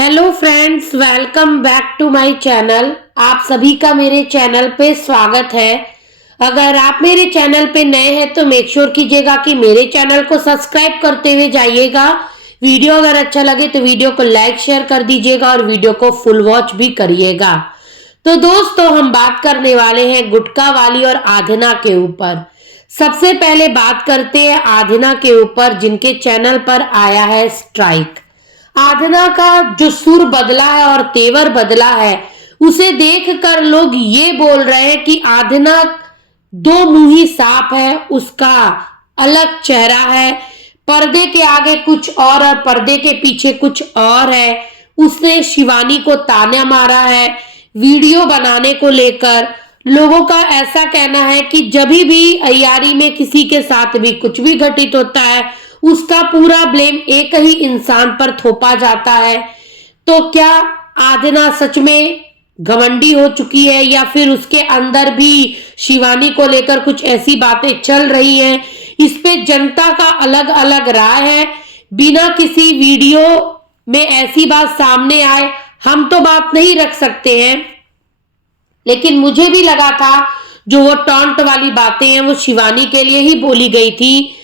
Hello friends, welcome back to my channel. आप सभी का मेरे चैनल पे स्वागत है। अगर आप मेरे चैनल पे नए हैं तो मेक श्योर कीजिएगा कि मेरे चैनल को सब्सक्राइब करते हुए जाइएगा। वीडियो अगर अच्छा लगे तो वीडियो को लाइक शेयर कर दीजिएगा और वीडियो को फुल वॉच भी करिएगा। तो दोस्तों, हम बात करने वाले हैं गुटखा वाली और आधना के ऊपर। सबसे पहले बात करते हैं आधना के ऊपर, जिनके चैनल पर आया है स्ट्राइक। आधना का जो सुर बदला है और तेवर बदला है, उसे देखकर लोग ये बोल रहे हैं कि आधना दो मुंही सांप है, उसका अलग चेहरा है, पर्दे के आगे कुछ और पर्दे के पीछे कुछ और है। उसने शिवानी को ताना मारा है। वीडियो बनाने को लेकर लोगों का ऐसा कहना है कि जब भी अय्यारी में किसी के साथ भी कुछ भी घटित होता है, उसका पूरा ब्लेम एक ही इंसान पर थोपा जाता है। तो क्या आधना सच में घमंडी हो चुकी है या फिर उसके अंदर भी शिवानी को लेकर कुछ ऐसी बातें चल रही हैं? इस पे जनता का अलग अलग राय है। बिना किसी वीडियो में ऐसी बात सामने आए हम तो बात नहीं रख सकते हैं, लेकिन मुझे भी लगा था जो वो टॉन्ट वाली बातें हैं वो शिवानी के लिए ही बोली गई थी।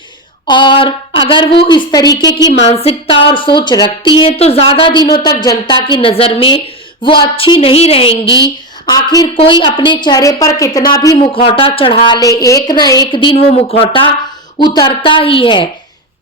और अगर वो इस तरीके की मानसिकता और सोच रखती है तो ज्यादा दिनों तक जनता की नजर में वो अच्छी नहीं रहेंगी। आखिर कोई अपने चेहरे पर कितना भी मुखौटा चढ़ा ले, एक ना एक दिन वो मुखौटा उतरता ही है।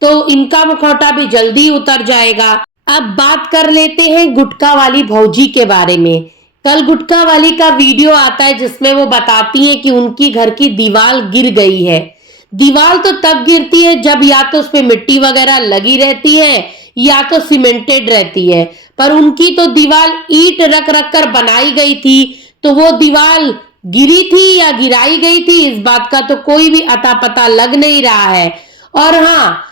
तो इनका मुखौटा भी जल्दी उतर जाएगा। अब बात कर लेते हैं गुटखा वाली भौजी के बारे में। कल गुटखा वाली का वीडियो आता है जिसमें वो बताती है कि उनकी घर की दीवार गिर गई है। दीवार तो तब गिरती है जब या तो उस पे मिट्टी वगैरह लगी रहती है या तो सीमेंटेड रहती है, पर उनकी तो दीवार ईंट रख रख कर बनाई गई थी। तो वो दीवार गिरी थी या गिराई गई थी, इस बात का तो कोई भी अता पता लग नहीं रहा है। और हाँ,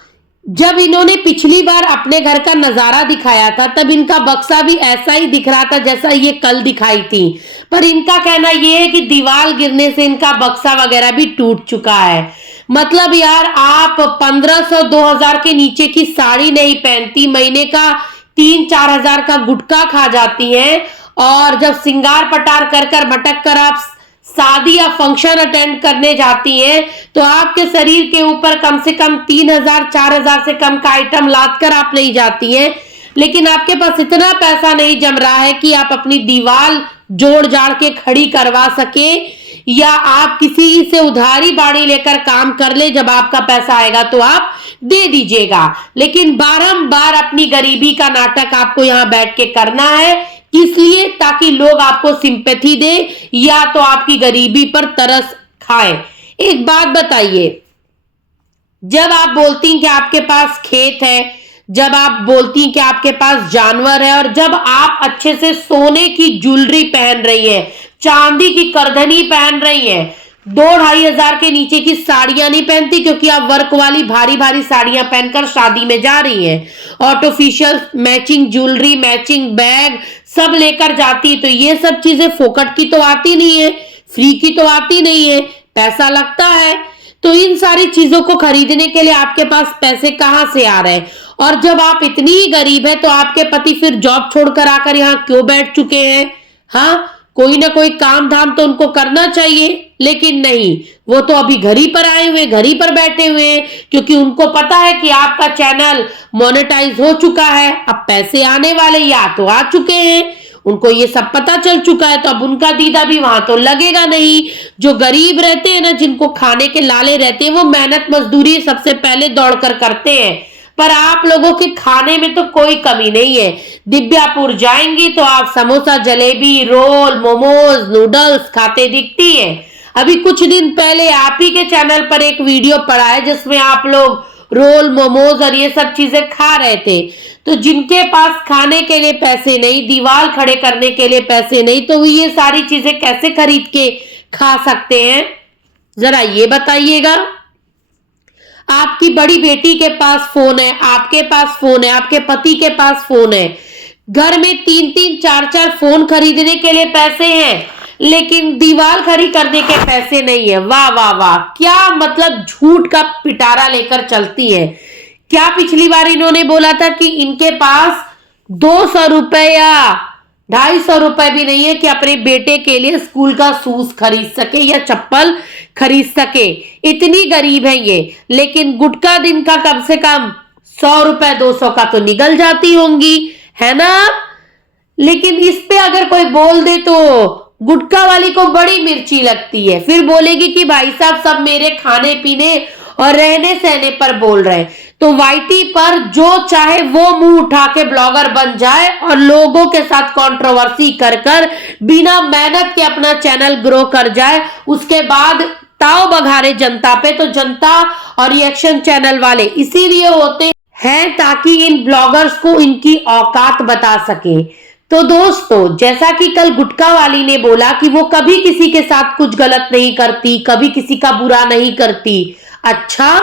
जब इन्होंने पिछली बार अपने घर का नजारा दिखाया था तब इनका बक्सा भी ऐसा ही दिख रहा था जैसा ये कल दिखाई थी, पर इनका कहना ये है कि दीवार गिरने से इनका बक्सा वगैरह भी टूट चुका है। मतलब यार, आप 1500-2000 के नीचे की साड़ी नहीं पहनती, महीने का 3-4 हजार का गुटखा खा जाती हैं, और जब सिंगार पटार कर कर मटक कर आप शादी या फंक्शन अटेंड करने जाती हैं तो आपके शरीर के ऊपर कम से कम 3000-4000 से कम का आइटम लाद कर आप नहीं जाती हैं। लेकिन आपके पास इतना पैसा नहीं जम रहा है कि आप अपनी दीवार जोड़ जाड़ के खड़ी करवा सके, या आप किसी से उधारी बाड़ी लेकर काम कर ले। जब आपका पैसा आएगा तो आप दे दीजिएगा, लेकिन बारंबार अपनी गरीबी का नाटक आपको यहाँ बैठ के करना है। इसलिए ताकि लोग आपको सिंपैथी दे या तो आपकी गरीबी पर तरस खाए। एक बात बताइए, जब आप बोलती हैं कि आपके पास खेत है, जब आप बोलती हैं कि आपके पास जानवर है, और जब आप अच्छे से सोने की ज्वेलरी पहन रही हैं, चांदी की करधनी पहन रही हैं, 2-2.5 हजार के नीचे की साड़ियां नहीं पहनती क्योंकि आप वर्क वाली भारी भारी साड़ियां पहनकर शादी में जा रही हैं, artificial matching jewellery, matching bag सब लेकर जाती, तो ये सब चीजें फोकट की तो आती नहीं है, फ्री की तो आती नहीं है, पैसा लगता है। तो इन सारी चीजों को खरीदने के लिए आपके पास पैसे कहां से आ रहे हैं? और जब आप इतनी ही गरीब है तो आपके पति फिर जॉब छोड़कर आकर यहाँ क्यों बैठ चुके हैं? हाँ, कोई ना कोई काम धाम तो उनको करना चाहिए, लेकिन नहीं, वो तो अभी घर ही पर आए हुए, घर ही पर बैठे हुए हैं, क्योंकि उनको पता है कि आपका चैनल मोनेटाइज हो चुका है, अब पैसे आने वाले या तो आ चुके हैं। उनको ये सब पता चल चुका है, तो अब उनका दीदा भी वहां तो लगेगा नहीं। जो गरीब रहते हैं ना, जिनको खाने के लाले रहते हैं, वो मेहनत मजदूरी सबसे पहले दौड़कर करते हैं, पर आप लोगों के खाने में तो कोई कमी नहीं है। दिव्यापुर जाएंगी तो आप समोसा, जलेबी, रोल, मोमोज, नूडल्स खाते दिखती है। अभी कुछ दिन पहले आप ही के चैनल पर एक वीडियो पड़ा है जिसमें आप लोग रोल, मोमोज और ये सब चीजें खा रहे थे। तो जिनके पास खाने के लिए पैसे नहीं, दीवार खड़े करने के लिए पैसे नहीं, तो वो ये सारी चीजें कैसे खरीद के खा सकते हैं? जरा ये बताइएगा। आपकी बड़ी बेटी के पास फोन है, आपके पास फोन है, आपके पति के पास फोन है, घर में 3-3, 4-4 फोन खरीदने के लिए पैसे हैं, लेकिन दीवार खड़ी करने के पैसे नहीं है। वाह वाह वाह, क्या मतलब झूठ का पिटारा लेकर चलती है। क्या पिछली बार इन्होंने बोला था कि इनके पास 200 रुपए या 250 रुपए भी नहीं है कि अपने बेटे के लिए स्कूल का शूज खरीद सके या चप्पल खरीद सके। इतनी गरीब है ये। लेकिन गुटखा दिन का कम से कम 100 रुपए 200 का तो निकल जाती होंगी, है ना। लेकिन इस पे अगर कोई बोल दे तो गुटखा वाली को बड़ी मिर्ची लगती है। फिर बोलेगी कि भाई साहब सब मेरे खाने पीने और रहने सहने पर बोल रहे हैं। तो वाईटी पर जो चाहे वो मुंह उठा के ब्लॉगर बन जाए और लोगों के साथ कंट्रोवर्सी कर कर बिना मेहनत के अपना चैनल ग्रो कर जाए, उसके बाद ताव बघारे जनता पे। तो जनता और रिएक्शन चैनल वाले इसीलिए होते हैं ताकि इन ब्लॉगर्स को इनकी औकात बता सके। तो दोस्तों, जैसा कि कल गुटखा वाली ने बोला कि वो कभी किसी के साथ कुछ गलत नहीं करती, कभी किसी का बुरा नहीं करती। अच्छा,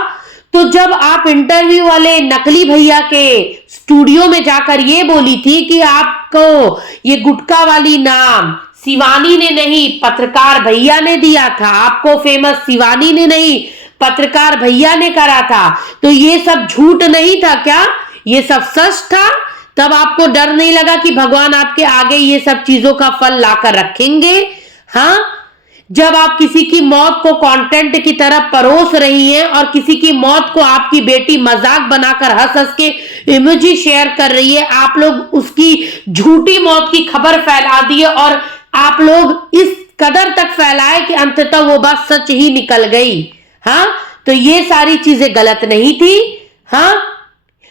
तो जब आप इंटरव्यू वाले नकली भैया के स्टूडियो में जाकर ये बोली थी कि आपको ये गुटखा वाली नाम शिवानी ने नहीं पत्रकार भैया ने दिया था, आपको फेमस शिवानी ने नहीं पत्रकार भैया ने करा था, तो ये सब झूठ नहीं था क्या? ये सब सच था? तब आपको डर नहीं लगा कि भगवान आपके आगे ये सब चीजों का फल लाकर रखेंगे? हाँ, जब आप किसी की मौत को कंटेंट की तरह परोस रही हैं और किसी की मौत को आपकी बेटी मजाक बनाकर हंस हंस के इमोजी शेयर कर रही है, आप लोग उसकी झूठी मौत की खबर फैला दी है और आप लोग इस कदर तक फैलाए कि अंततः वो बात सच ही निकल गई। हाँ, तो ये सारी चीजें गलत नहीं थी। हाँ,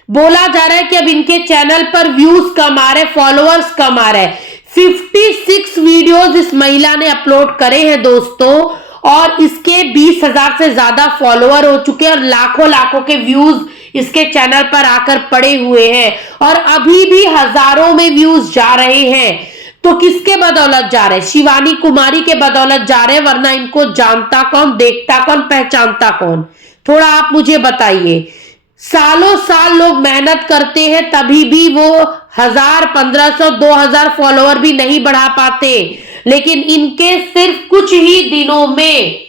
बोला जा रहा है कि अब इनके चैनल पर व्यूज कम आ रहे, फॉलोअर्स कम आ रहे। 56 वीडियोस इस महिला ने अपलोड करे हैं दोस्तों, और इसके 20,000 से ज्यादा फॉलोअर हो चुके हैं और लाखों लाखों के व्यूज इसके चैनल पर आकर पड़े हुए हैं और अभी भी हजारों में व्यूज जा रहे हैं। तो किसके बदौलत जा रहे हैं? शिवानी कुमारी के बदौलत जा रहे हैं, वरना इनको जानता कौन, देखता कौन, पहचानता कौन? थोड़ा आप मुझे बताइए। सालों साल लोग मेहनत करते हैं, तभी भी वो 1000, 1500, 2000 फॉलोअर भी नहीं बढ़ा पाते, लेकिन इनके सिर्फ कुछ ही दिनों में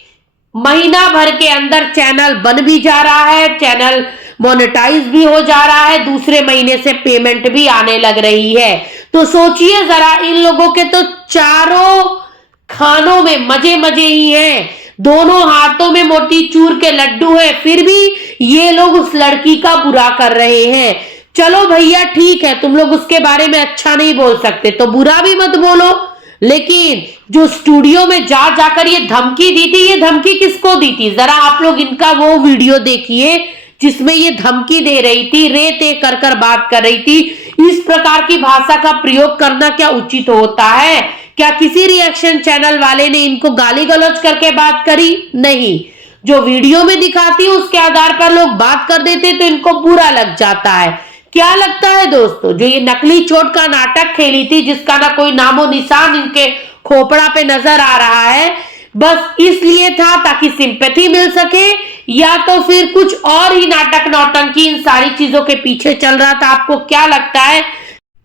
महीना भर के अंदर चैनल बन भी जा रहा है, चैनल मोनेटाइज भी हो जा रहा है, दूसरे महीने से पेमेंट भी आने लग रही है। तो सोचिए जरा, इन लोगों के तो चारों खानों में मजे मजे ही हैं, दोनों हाथों में मोतीचूर के लड्डू है, फिर भी ये लोग उस लड़की का बुरा कर रहे हैं। चलो भैया ठीक है, तुम लोग उसके बारे में अच्छा नहीं बोल सकते तो बुरा भी मत बोलो, लेकिन जो स्टूडियो में जाकर ये धमकी दी थी, ये धमकी किसको दी थी? जरा आप लोग इनका वो वीडियो देखिए जिसमें ये धमकी दे रही थी, रे कर बात कर रही थी। इस प्रकार की भाषा का प्रयोग करना क्या उचित होता है? क्या किसी रिएक्शन चैनल वाले ने इनको गाली गलौज करके बात करी? नहीं। जो वीडियो में दिखाती है उसके आधार पर लोग बात कर देते तो इनको बुरा लग जाता है। क्या लगता है दोस्तों, जो ये नकली चोट का नाटक खेली थी, जिसका ना कोई नामो निशान इनके खोपड़ा पे नजर आ रहा है, बस इसलिए था ताकि सिंपैथी मिल सके, या तो फिर कुछ और ही नाटक नौटंकी इन सारी चीजों के पीछे चल रहा था? आपको क्या लगता है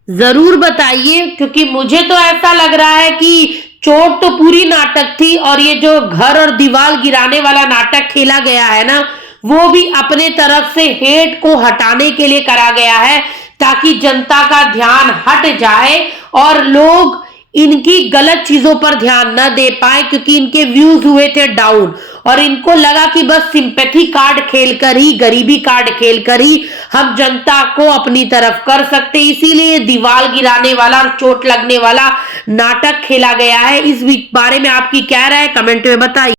जरूर बताइए, क्योंकि मुझे तो ऐसा लग रहा है कि चोट तो पूरी नाटक थी और ये जो घर और दीवार गिराने वाला नाटक खेला गया है ना, वो भी अपने तरफ से हेट को हटाने के लिए करा गया है, ताकि जनता का ध्यान हट जाए और लोग इनकी गलत चीजों पर ध्यान न दे पाए, क्योंकि इनके व्यूज हुए थे डाउन और इनको लगा कि बस सिंपैथी कार्ड खेलकर ही, गरीबी कार्ड खेलकर ही हम जनता को अपनी तरफ कर सकते, इसीलिए दीवार गिराने वाला और चोट लगने वाला नाटक खेला गया है। इस बारे में आपकी क्या राय है, कमेंट में बताइए।